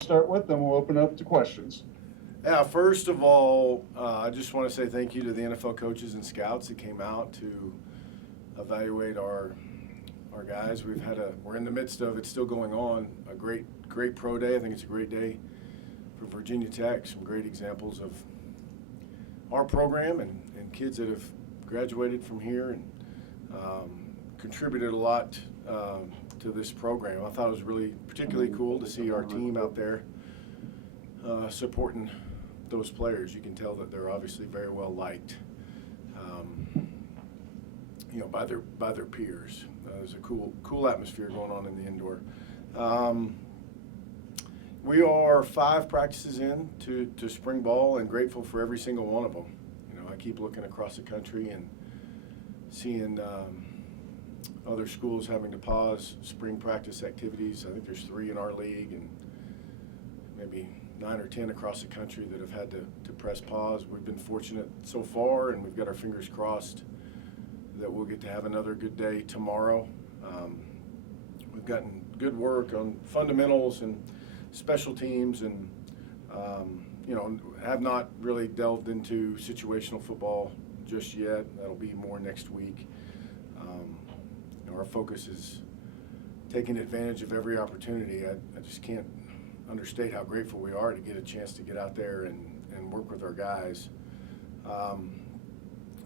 Start with, then we'll open up to questions. Yeah, first of all, I just want to say thank you to the NFL coaches and scouts that came out to evaluate our guys. We're in the midst of, it's still going on, a great pro day. I think it's a great day for Virginia Tech. Some great examples of our program and kids that have graduated from here and contributed a lot to this program. I thought it was really particularly cool to see our team out there supporting those players. You can tell that they're obviously very well liked, by their peers. There's a cool atmosphere going on in the indoor. We are 5 practices in to spring ball, and grateful for every single one of them. I keep looking across the country and seeing other schools having to pause spring practice activities. I think there's 3 in our league, and maybe 9 or 10 across the country that have had to press pause. We've been fortunate so far, and we've got our fingers crossed that we'll get to have another good day tomorrow. We've gotten good work on fundamentals and special teams, and have not really delved into situational football just yet. That'll be more next week. Our focus is taking advantage of every opportunity. I just can't understate how grateful we are to get a chance to get out there and work with our guys.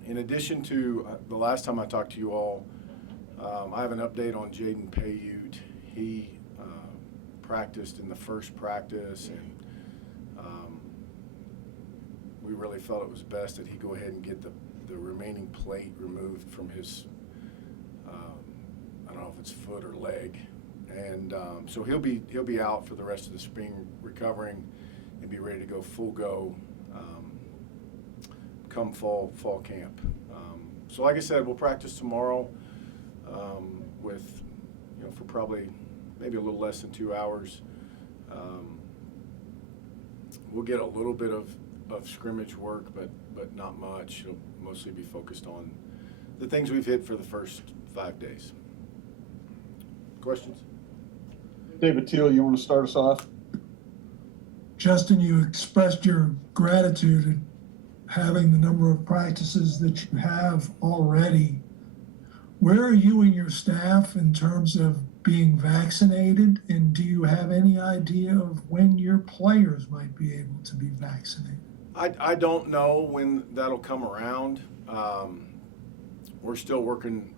In addition to the last time I talked to you all, I have an update on Jaden Payute. He practiced in the first practice, and we really felt it was best that he go ahead and get the remaining plate removed from his, I don't know if it's foot or leg. And so he'll be out for the rest of the spring, recovering and be ready to go full go come fall camp. So like I said, we'll practice tomorrow with for probably maybe a little less than 2 hours. We'll get a little bit of scrimmage work, but not much. It'll mostly be focused on the things we've hit for the first 5 days. Questions? David Teal, you want to start us off? Justin, you expressed your gratitude at having the number of practices that you have already. Where are you and your staff in terms of being vaccinated? And do you have any idea of when your players might be able to be vaccinated? I don't know when that'll come around. We're still working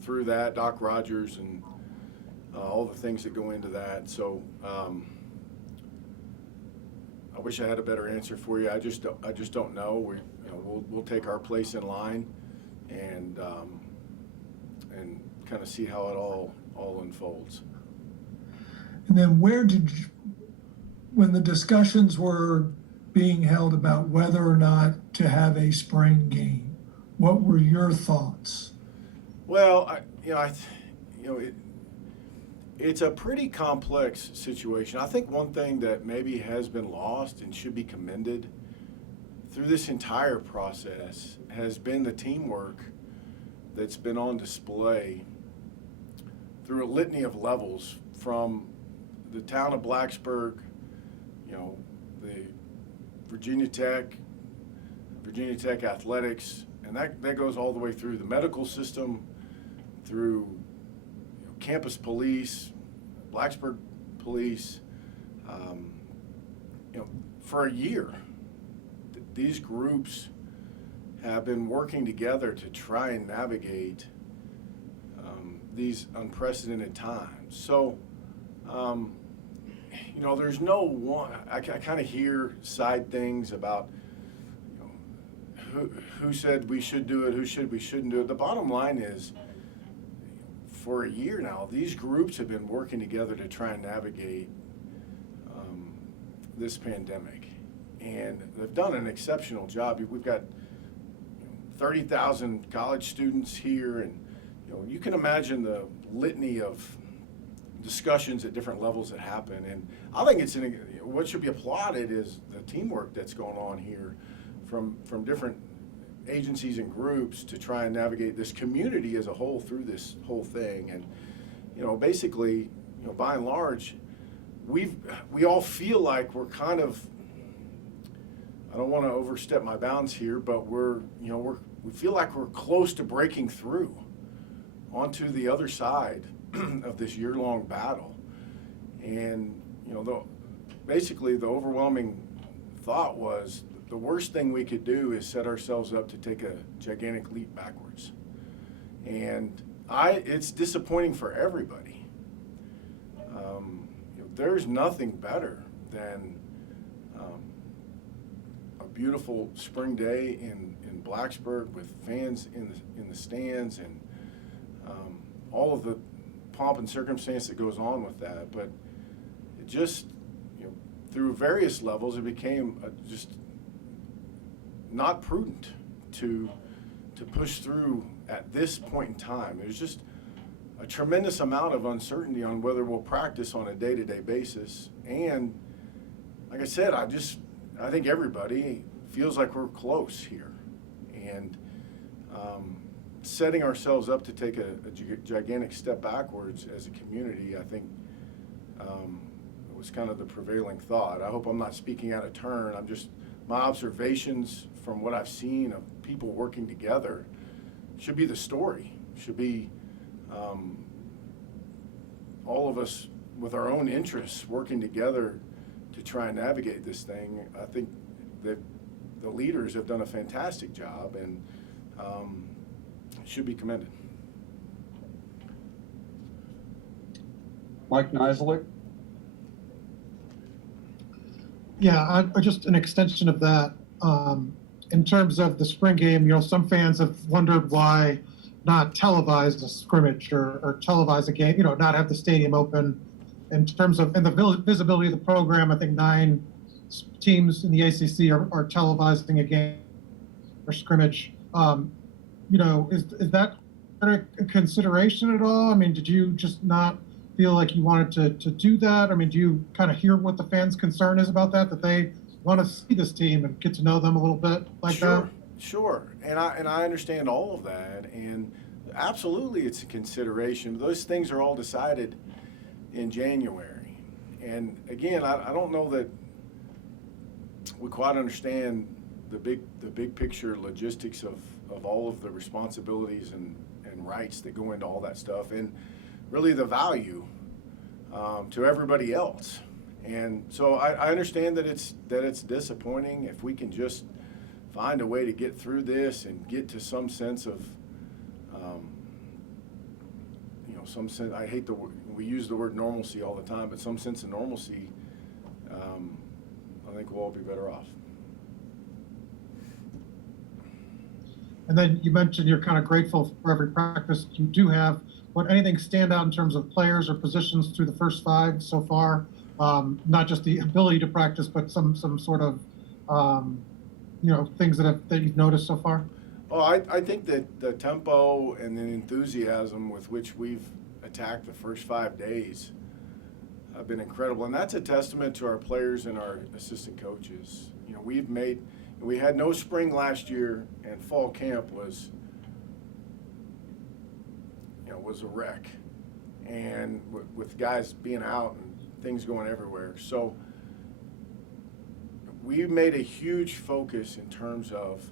through that, Doc Rogers and all the things that go into that. So I wish I had a better answer for you. I just don't know. We'll take our place in line and kind of see how it all unfolds. And then when the discussions were being held about whether or not to have a spring game, what were your thoughts? Well, it's a pretty complex situation. I think one thing that maybe has been lost and should be commended through this entire process has been the teamwork that's been on display through a litany of levels, from the town of Blacksburg, the Virginia Tech athletics, and that goes all the way through the medical system, through campus police, Blacksburg police. For a year, these groups have been working together to try and navigate these unprecedented times. So, there's no one. I kind of hear side things about who said we should do it, we shouldn't do it. The bottom line is, for a year now, these groups have been working together to try and navigate this pandemic, and they've done an exceptional job. We've got 30,000 college students here, and you can imagine the litany of discussions at different levels that happen. And I think what should be applauded is the teamwork that's going on here from different agencies and groups to try and navigate this community as a whole through this whole thing. And basically, by and large, we all feel like we're kind of, I don't want to overstep my bounds here, but we feel like we're close to breaking through onto the other side of this year-long battle. And, basically the overwhelming thought was the worst thing we could do is set ourselves up to take a gigantic leap backwards. And it's disappointing for everybody. There's nothing better than a beautiful spring day in Blacksburg with fans in the stands and all of the pomp and circumstance that goes on with that. But it just, through various levels, it became just not prudent to push through at this point in time. There's just a tremendous amount of uncertainty on whether we'll practice on a day-to-day basis. And like I said, I think everybody feels like we're close here. And setting ourselves up to take a gigantic step backwards as a community, I think was kind of the prevailing thought. I hope I'm not speaking out of turn. My observations from what I've seen of people working together should be the story, should be all of us with our own interests working together to try and navigate this thing. I think that the leaders have done a fantastic job and should be commended. Mike Nizilik? Yeah, just an extension of that. In terms of the spring game, some fans have wondered why not televise a scrimmage or televise a game, not have the stadium open. In terms of the visibility of the program, I think 9 teams in the ACC are televising a game or scrimmage. Is that a consideration at all? I mean, did you just not feel like you wanted to do that? I mean, do you kind of hear what the fans' concern is about that they want to see this team and get to know them a little bit like that? Sure, and I understand all of that, and absolutely it's a consideration. Those things are all decided in January, and again, I don't know that we quite understand the big picture logistics of all of the responsibilities and rights that go into all that stuff, and really the value to everybody else. And so I understand that it's disappointing. If we can just find a way to get through this and get to some sense of, I hate we use the word normalcy all the time, but some sense of normalcy, I think we'll all be better off. And then you mentioned you're kind of grateful for every practice you do have. Anything stand out in terms of players or positions through the first 5 so far? Not just the ability to practice, but some sort of things that you've noticed so far? Well, I think that the tempo and the enthusiasm with which we've attacked the first 5 days have been incredible, and that's a testament to our players and our assistant coaches. We had no spring last year, and fall camp was a wreck, and with guys being out and things going everywhere. So we made a huge focus in terms of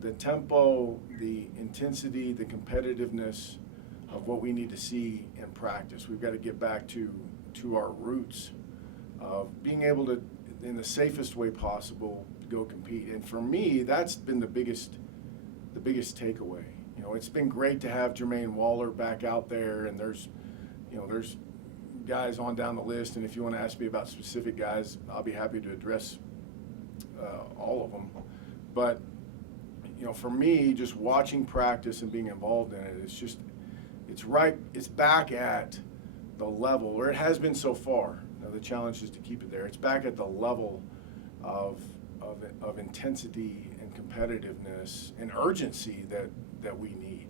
the tempo, the intensity, the competitiveness of what we need to see in practice. We've got to get back to our roots of being able to, in the safest way possible, go compete. And for me, that's been the biggest takeaway. It's been great to have Jermaine Waller back out there, and there's guys on down the list, and if you want to ask me about specific guys, I'll be happy to address all of them. But for me, just watching practice and being involved in it, it's back at the level, or it has been so far. The challenge is to keep it there. It's back at the level of intensity and competitiveness and urgency that we need.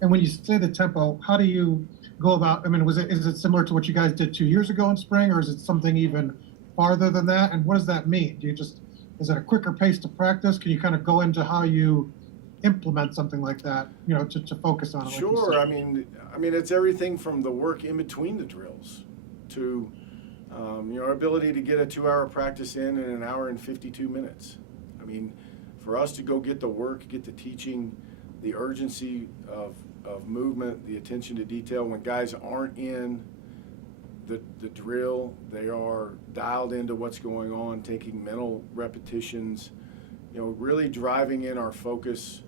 And when you say the tempo, how do you go about? I mean, is it similar to what you guys did 2 years ago in spring, or is it something even farther than that? And what does that mean? Is it a quicker pace to practice? Can you kind of go into how you implement something like that, you know, to focus on it? Like you Sure. said? I mean, it's everything from the work in between the drills to, our ability to get a 2-hour practice in an hour and 52 minutes. I mean, for us to go get the work, get the teaching, the urgency of movement, the attention to detail. When guys aren't in the drill, they are dialed into what's going on, taking mental repetitions, really driving in our focus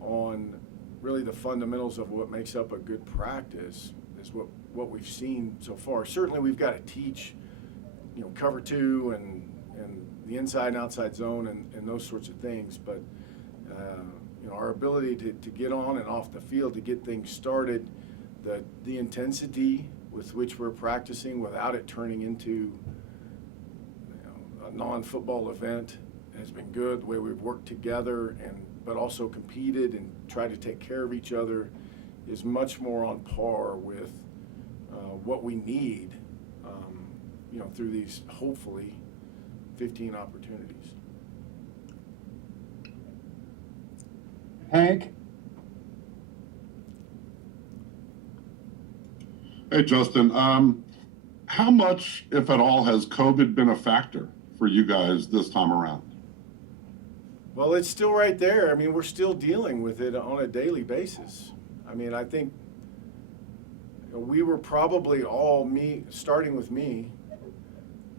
on really the fundamentals of what makes up a good practice is what we've seen so far. Certainly we've got to teach, cover two and the inside and outside zone and those sorts of things, but our ability to get on and off the field, to get things started, the intensity with which we're practicing without it turning into a non-football event has been good. The way we've worked together but also competed and tried to take care of each other is much more on par with what we need, through these hopefully 15 opportunities. Hank? Hey, Justin. How much, if at all, has COVID been a factor for you guys this time around? Well, it's still right there. I mean, we're still dealing with it on a daily basis. I mean, I think we were probably all, starting with me,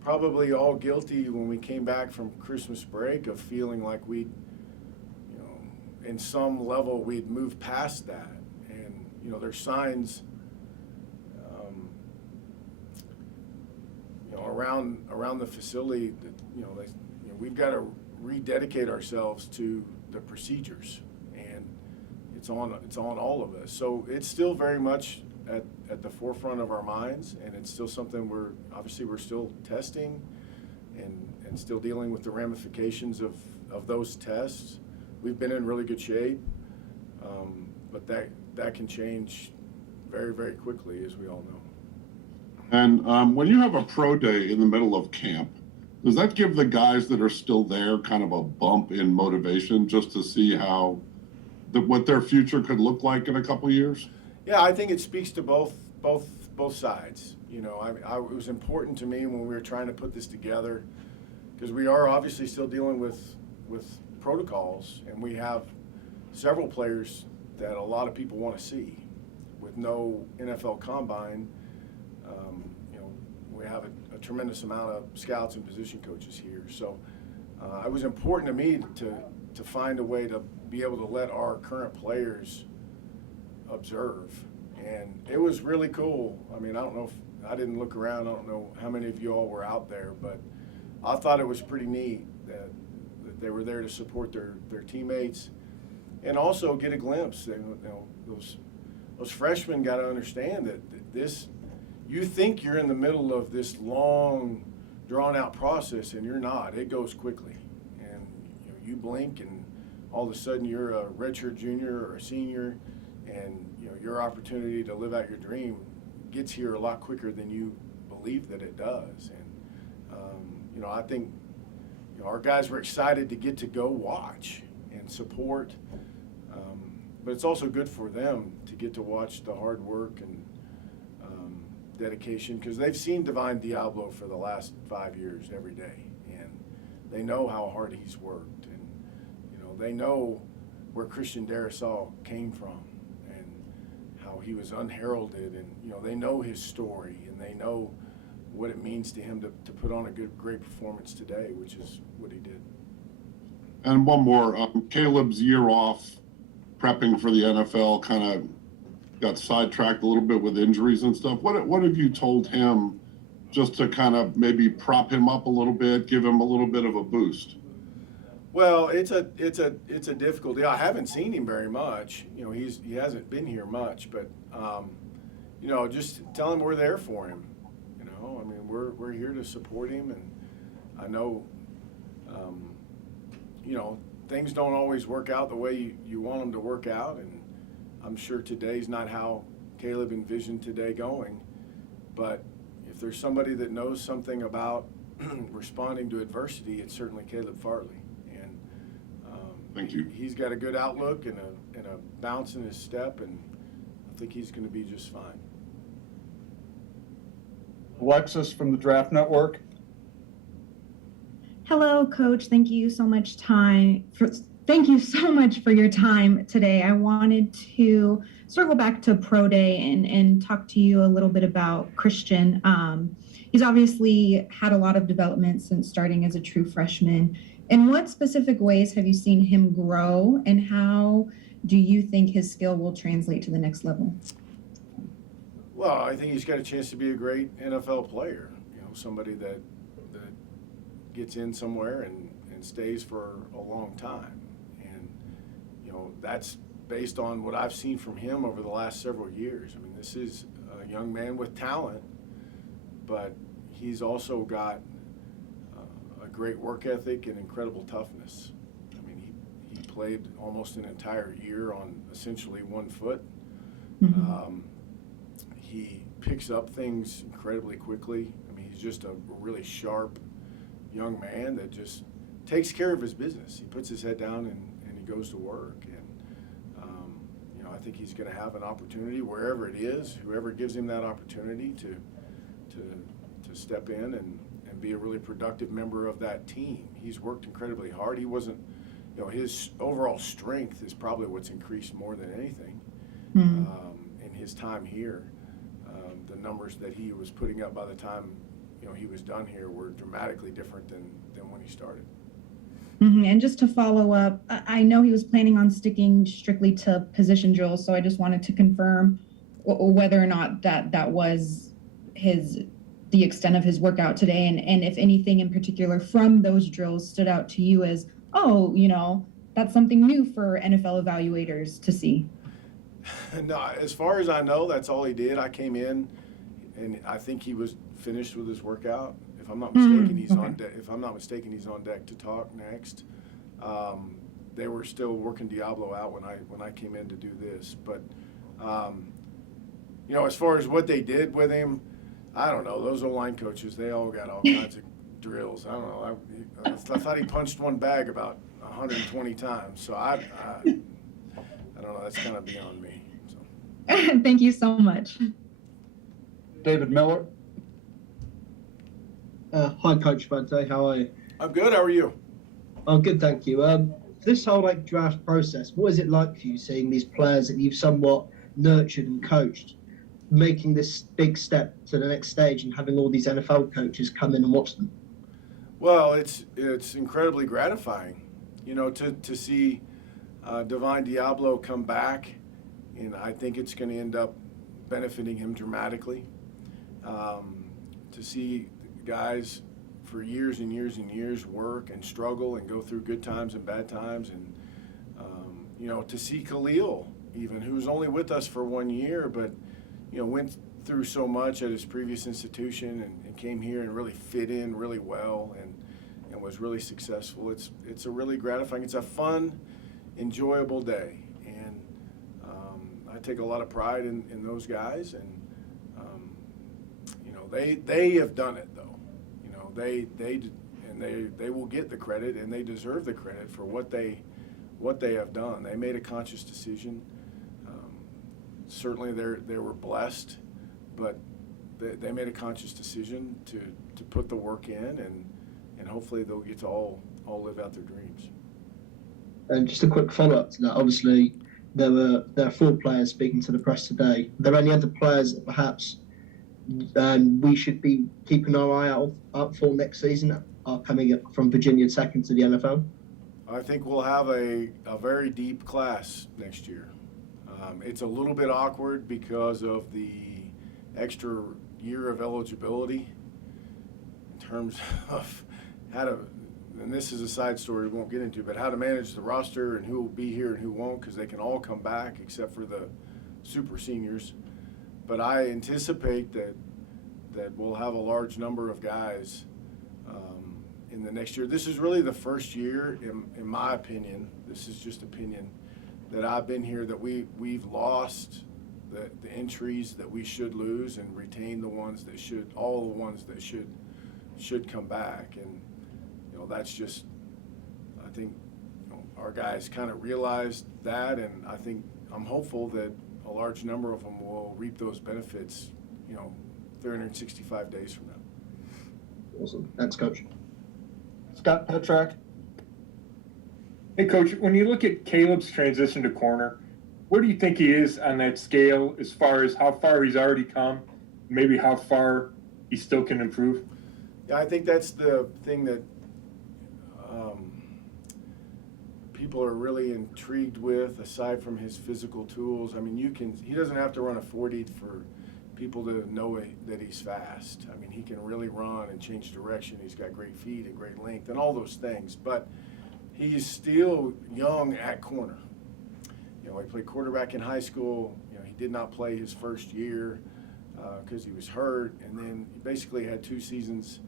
probably all guilty when we came back from Christmas break of feeling like we'd, in some level, we'd moved past that. And, there's signs, around the facility that, we've got to rededicate ourselves to the procedures, and it's on all of us. So it's still very much at the forefront of our minds, and it's still something we're still testing and still dealing with the ramifications of those tests. We've been in really good shape, but that can change very, very quickly, as we all know. And when you have a pro day in the middle of camp, does that give the guys that are still there kind of a bump in motivation just to see what their future could look like in a couple of years? Yeah, I think it speaks to both sides. It was important to me when we were trying to put this together, because we are obviously still dealing with protocols, and we have several players that a lot of people want to see. With no NFL combine, we have a tremendous amount of scouts and position coaches here. So it was important to me to find a way to be able to let our current players observe. And it was really cool. I mean, I don't know if I didn't look around. I don't know how many of you all were out there, but I thought it was pretty neat that they were there to support their teammates and also get a glimpse. Those freshmen got to understand that this, you think you're in the middle of this long, drawn-out process, and you're not. It goes quickly. And you blink, and all of a sudden you're a redshirt junior or a senior, and your opportunity to live out your dream gets here a lot quicker than you believe that it does. And I think our guys were excited to get to go watch and support, but it's also good for them to get to watch the hard work and dedication, because they've seen Divine Diablo for the last 5 years every day, and they know how hard he's worked, and they know where Christian Darrisaw came from and how he was unheralded, and they know his story, and they know what it means to him to put on a great performance today, which is what he did. And one more, Caleb's year off prepping for the NFL kind of got sidetracked a little bit with injuries and stuff. What have you told him just to kind of maybe prop him up a little bit, give him a little bit of a boost? Well, it's a difficult deal. I haven't seen him very much. He hasn't been here much, but just tell him we're there for him. I mean, we're here to support him, and I know things don't always work out the way you want them to work out, and I'm sure today's not how Caleb envisioned today going, but if there's somebody that knows something about responding to adversity, it's certainly Caleb Farley. And Thank you. He's got a good outlook and a bounce in his step, and I think he's going to be just fine. Alexis from the Draft Network. Hello, Coach. Thank you so much for your time today. I wanted to circle back to Pro Day and talk to you a little bit about Christian. He's obviously had a lot of development since starting as a true freshman. In what specific ways have you seen him grow, and how do you think his skill will translate to the next level? Well, I think he's got a chance to be a great NFL player. Somebody that gets in somewhere and stays for a long time. And, that's based on what I've seen from him over the last several years. I mean, this is a young man with talent, but he's also got a great work ethic and incredible toughness. I mean, he played almost an entire year on essentially 1 foot. Mm-hmm. He picks up things incredibly quickly. I mean, he's just a really sharp young man that just takes care of his business. He puts his head down and he goes to work. And, I think he's going to have an opportunity wherever it is, whoever gives him that opportunity to step in and be a really productive member of that team. He's worked incredibly hard. He wasn't, his overall strength is probably what's increased more than anything in his time here. The numbers that he was putting up by the time he was done here were dramatically different than when he started. Mm-hmm. And just to follow up, I know he was planning on sticking strictly to position drills, so I just wanted to confirm whether or not that was the extent of his workout today, and if anything in particular from those drills stood out to you as, that's something new for NFL evaluators to see. No, as far as I know, that's all he did. I came in, and I think he was finished with his workout. If I'm not mistaken, he's on deck. If I'm not mistaken, he's on deck to talk next. They were still working Diablo out when I came in to do this. But as far as what they did with him, I don't know. Those O-line coaches, they all got all kinds of drills. I don't know. I thought he punched one bag about 120 times. So I don't know. That's kind of beyond me. So. Thank you so much. David Miller. Hi, Coach Fuente. How are you? I'm good. How are you? I'm good, thank you. This whole draft process, what is it like for you seeing these players that you've somewhat nurtured and coached making this big step to the next stage and having all these NFL coaches come in and watch them? Well, it's incredibly gratifying, to see Divine Diablo come back, and I think it's going to end up benefiting him dramatically. To see guys for years and years and years work and struggle and go through good times and bad times, and to see Khalil even, who was only with us for 1 year, but went through so much at his previous institution and came here and really fit in really well and was really successful. It's a really gratifying, it's a fun, enjoyable day, and I take a lot of pride in those guys, and they have done it though. They will get the credit, and they deserve the credit for what they have done. They made a conscious decision. Certainly they were blessed, but they made a conscious decision to put the work in, and hopefully they'll get to all live out their dreams. And just a quick follow-up to that, obviously there are 4 players speaking to the press today. Are there any other players that perhaps we should be keeping our eye out for next season are coming from Virginia Tech into the NFL? I think we'll have a very deep class next year. It's a little bit awkward because of the extra year of eligibility in terms of how to, and this is a side story we won't get into, but how to manage the roster and who will be here and who won't, because they can all come back except for the super seniors. But I anticipate that we'll have a large number of guys in the next year. This is really the first year, in my opinion, this is just opinion, that I've been here that we've lost the entries that we should lose and retain the ones that should, all the ones that should come back. And that's just, I think, our guys kind of realized that, and I think I'm hopeful that a large number of them will reap those benefits, 365 days from now. Awesome. Thanks, Coach. Scott Petrak. Hey, Coach, when you look at Caleb's transition to corner, where do you think he is on that scale as far as how far he's already come, maybe how far he still can improve? Yeah, I think that's the thing that people are really intrigued with, aside from his physical tools. I mean, he doesn't have to run a 40 for people to know that he's fast. I mean, he can really run and change direction. He's got great feet and great length and all those things, but he's still young at corner. He played quarterback in high school. He did not play his first year because he was hurt, and then he basically had 2 seasons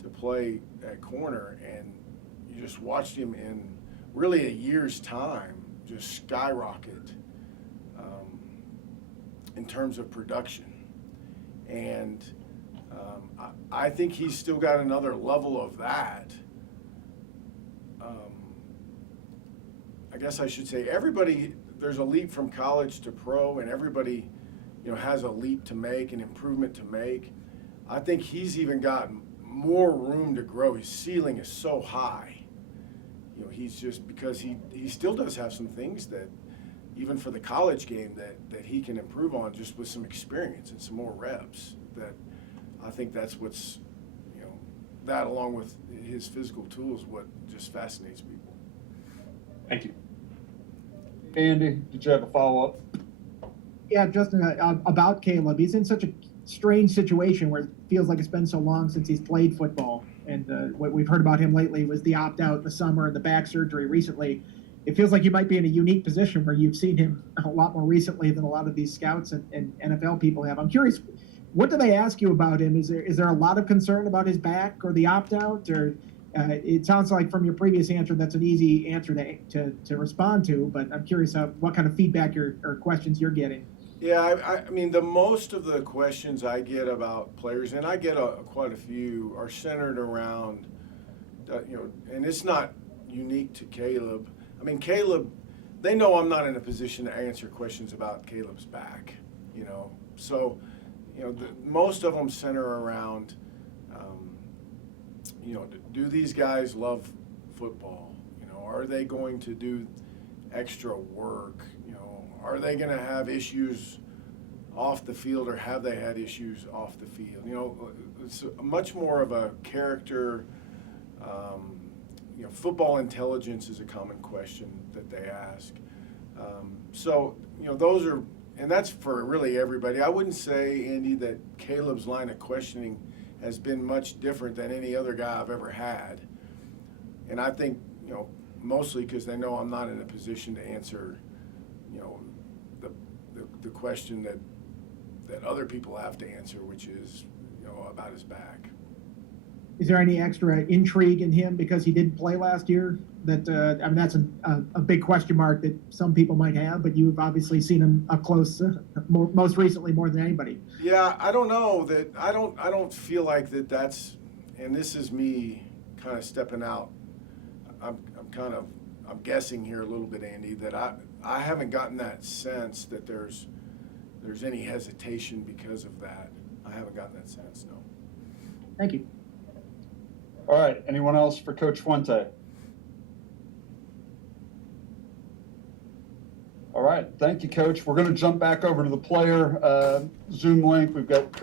to play at corner, and you just watched him in really a year's time just skyrocket in terms of production. And I think he's still got another level of that. I guess I should say everybody, there's a leap from college to pro, and everybody, has a leap to make, an improvement to make. I think he's even got more room to grow. His ceiling is so high. He's just, because he still does have some things that, even for the college game, that he can improve on just with some experience and some more reps. That I think that's what's, that along with his physical tools, what just fascinates people. Thank you. Andy, did you have a follow-up? Yeah, Justin, about Caleb, he's in such a strange situation where it feels like it's been so long since he's played football. And what we've heard about him lately was the opt-out in the summer and the back surgery recently. It feels like you might be in a unique position where you've seen him a lot more recently than a lot of these scouts and NFL people have. I'm curious, what do they ask you about him? Is there a lot of concern about his back or the opt-out? Or it sounds like from your previous answer that's an easy answer to respond to, but I'm curious what kind of feedback or questions you're getting. Yeah, I mean, the most of the questions I get about players, and I get quite a few, are centered around, and it's not unique to Caleb. I mean, Caleb, they know I'm not in a position to answer questions about Caleb's back, So, most of them center around, do these guys love football? Are they going to do extra work? Are they going to have issues off the field, or have they had issues off the field? It's much more of a character. Football intelligence is a common question that they ask. So, those are, and that's for really everybody. I wouldn't say, Andy, that Caleb's line of questioning has been much different than any other guy I've ever had. And I think, mostly because they know I'm not in a position to answer, the question that other people have to answer, which is, about his back. Is there any extra intrigue in him because he didn't play last year? That that's a big question mark that some people might have, but you've obviously seen him up close, most recently more than anybody. Yeah, I don't know that. I don't feel like that's, and this is me kind of stepping out. I'm guessing here a little bit, Andy, that I haven't gotten that sense that there's any hesitation because of that. I haven't gotten that sense, no. Thank you. All right, anyone else for Coach Fuente? All right, thank you, Coach. We're going to jump back over to the player Zoom link. We've got